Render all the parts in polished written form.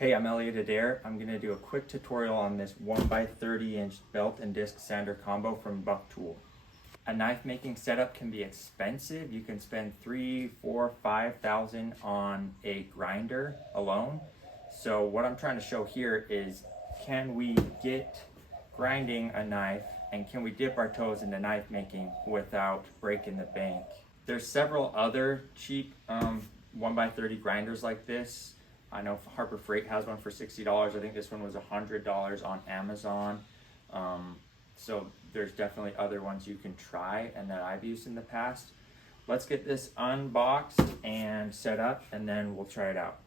Hey, I'm Elliot Adair. I'm going to do a quick tutorial on this 1x30-inch belt and disc sander combo from Bucktool. A knife making setup can be expensive. You can spend $3,000, $4,000, $5,000 on a grinder alone. So what I'm trying to show here is, can we get grinding a knife and can we dip our toes into knife making without breaking the bank? There's several other cheap 1x30 grinders like this. I know Harbor Freight has one for $60. I think this one was $100 on Amazon. So there's definitely other ones you can try and that I've used in the past. Let's get this unboxed and set up and then we'll try it out.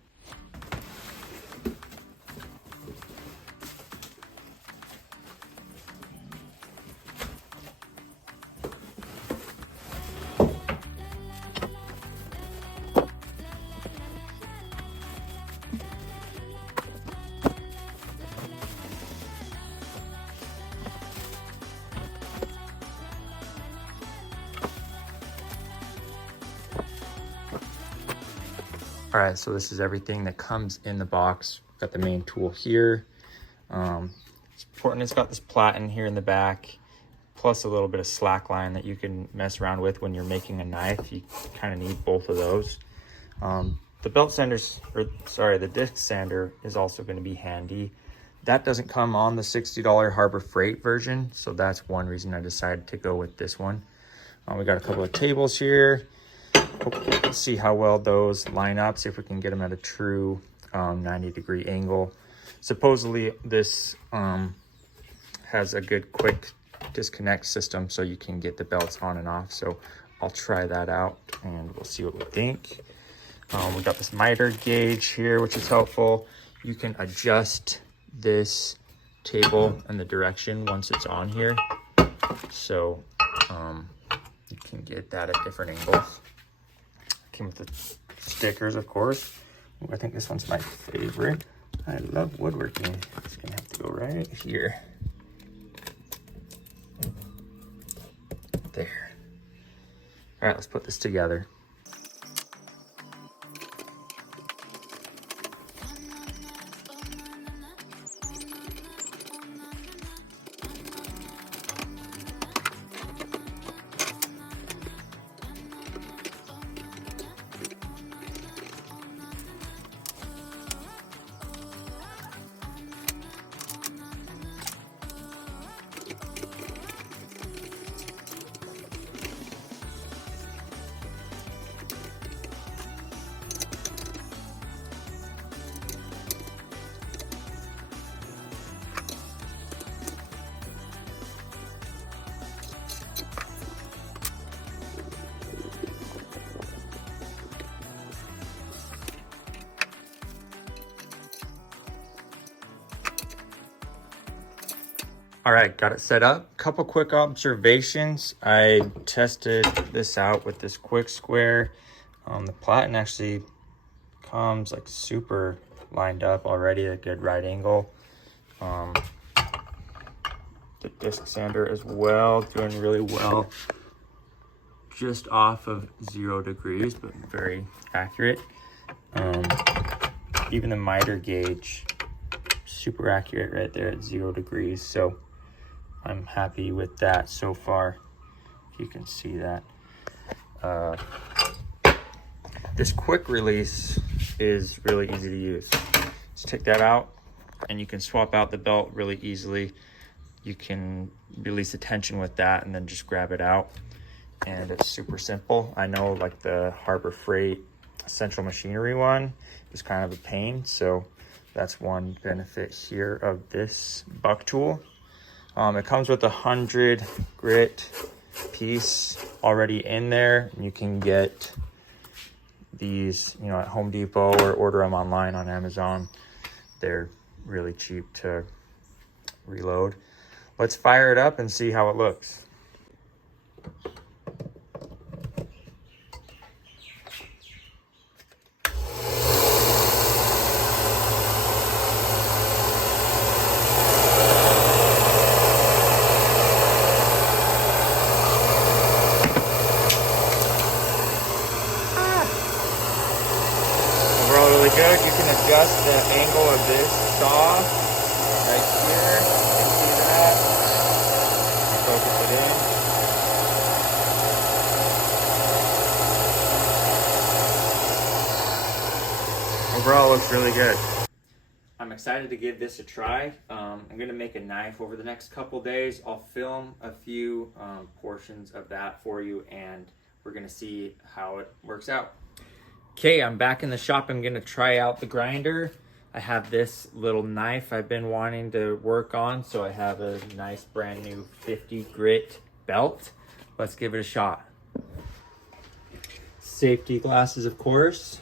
All right, so this is everything that comes in the box. Got the main tool here. It's important it's got this platen here in the back, plus a little bit of slack line that you can mess around with when you're making a knife. You kind of need both of those. The the disc sander is also going to be handy. That doesn't come on the $60 Harbor Freight version, so that's one reason I decided to go with this one. We got a couple of tables here. Let's see how well those line up, see if we can get them at a true 90-degree angle. Supposedly this has a good quick disconnect system so you can get the belts on and off. So I'll try that out and we'll see what we think. We got this miter gauge here, which is helpful. You can adjust this table and the direction once it's on here. So you can get that at different angles. Came with the stickers, of course. Ooh, I think this one's my favorite. I love woodworking. It's gonna have to go right here. There. All right, let's put this together. All right, got it set up. Couple quick observations. I tested this out with this quick square. The platen actually comes like super lined up already, a good right angle. The disc sander as well, doing really well. Just off of 0 degrees, but very accurate. Even the miter gauge, super accurate right there at 0 degrees. So I'm happy with that so far, if you can see that. This quick release is really easy to use. Just take that out and you can swap out the belt really easily. You can release the tension with that and then just grab it out. And it's super simple. I know like the Harbor Freight central machinery one is kind of a pain. So that's one benefit here of this Bucktool. It comes with a 100 grit piece already in there. You can get these, at Home Depot or order them online on Amazon. They're really cheap to reload. Let's fire it up and see how it looks. Overall, really good. You can adjust the angle of saw right here. You can see that. Focus it in. Overall, looks really good. I'm excited to give this a try. I'm gonna make a knife over the next couple days. I'll film a few portions of that for you, and we're gonna see how it works out. Okay, I'm back in the shop. I'm gonna try out the grinder. I have this little knife I've been wanting to work on, so I have a nice brand new 50 grit belt. Let's give it a shot. Safety glasses, of course.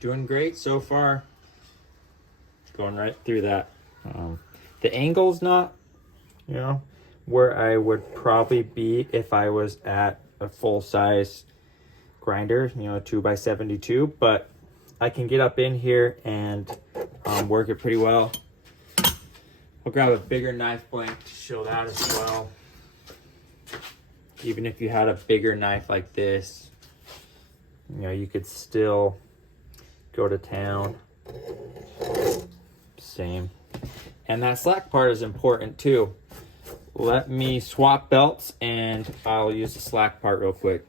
Doing great so far. Going right through that. The angle's not, you know, where I would probably be if I was at a full-size grinder, you know, 2x72, but I can get up in here and work it pretty well. I'll grab a bigger knife blank to show that as well. Even if you had a bigger knife like this, you know, you could still go to town. Same. And that slack part is important too. Let me swap belts and I'll use the slack part real quick.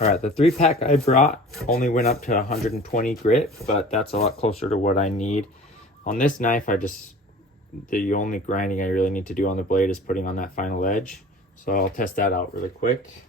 All right, the 3-pack I brought only went up to 120 grit, but that's a lot closer to what I need. On this knife, the only grinding I really need to do on the blade is putting on that final edge. So I'll test that out really quick.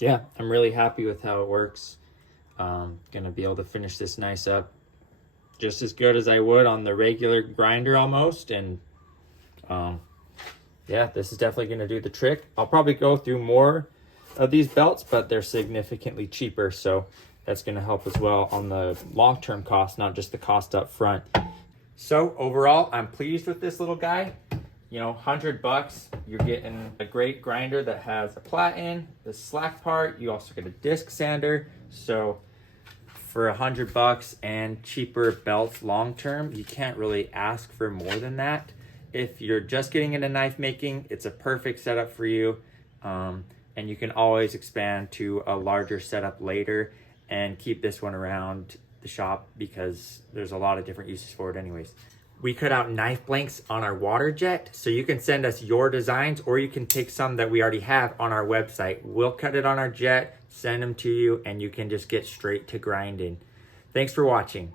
Yeah, I'm really happy with how it works. Gonna be able to finish this nice up just as good as I would on the regular grinder almost. And yeah, this is definitely gonna do the trick. I'll probably go through more of these belts, but they're significantly cheaper. So that's gonna help as well on the long-term cost, not just the cost up front. So overall, I'm pleased with this little guy. You know, $100, you're getting a great grinder that has a platen, the slack part. You also get a disc sander. So for $100 and cheaper belts long term, you can't really ask for more than that. If you're just getting into knife making, it's a perfect setup for you. And you can always expand to a larger setup later and keep this one around the shop because there's a lot of different uses for it anyways. We cut out knife blanks on our water jet, so you can send us your designs or you can take some that we already have on our website. We'll cut it on our jet, send them to you, and you can just get straight to grinding. Thanks for watching.